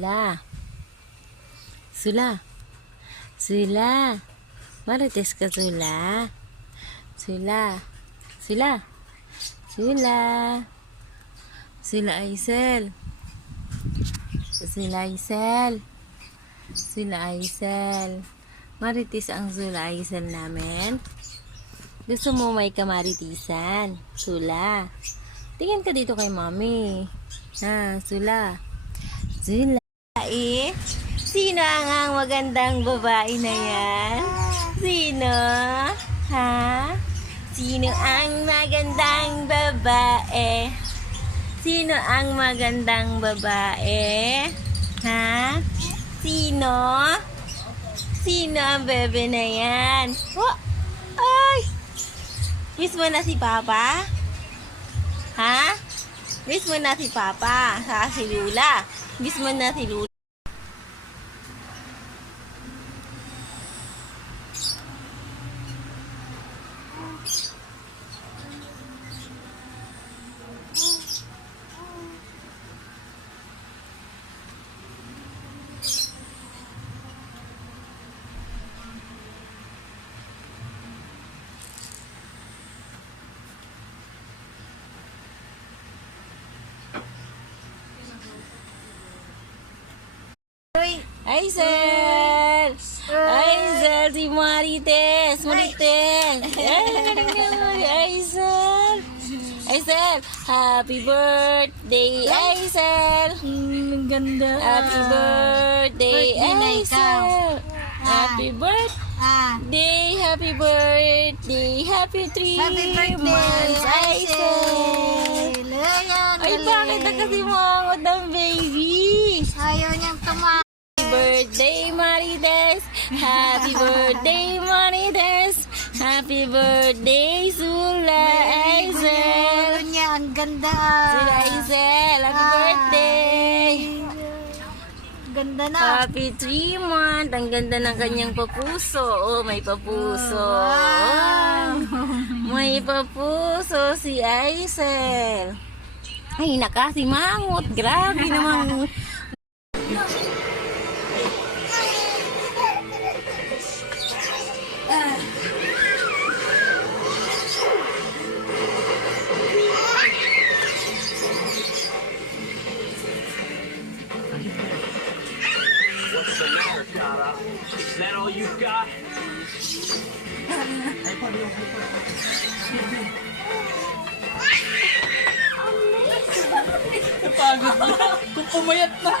Sula. Sula. Sula. Marites ka, Sula. Sula. Sula. Sula. Sula Aisel. Sula Aisel. Sula Aisel. Marites ang Sula Aisel namin. Gusto mo may kamaritisan? Sula. Tingin ka dito kay mami. Ha, Sula. Sula. Sino ang magandang babae na yan? Sino? Ha? Sino ang magandang babae? Sino ang magandang babae? Ha? Sino? Sino ang bebe na yan? Oh! Ay! Miss mo na si Papa? Ha? Miss mo na si Papa? Saka si Lula? Miss mo na si Lula? Aisel! Aisel, si Marites! Marites! Aisel! Aisel! Happy birthday, Aisel! Ang ganda. Happy birthday, Aisel! Happy birthday! Happy birthday! Happy 3 months, Aisel! Ay, bakit na kasi mangot ng baby? Ayaw niyang tumakas. Birthday, Marites! Happy birthday, Marites! Happy birthday, Sula Aisel! Niya, ang ganda. Sula Aisel, happy birthday! Ganda na. Happy 3 month! Ang ganda ng kanyang papuso. Oh, may papuso. Wow. May papuso si Aisel. Ay, nakasimangot. Grabe naman. What's the matter, Kara? Is that all you've got? Kung pumayat na.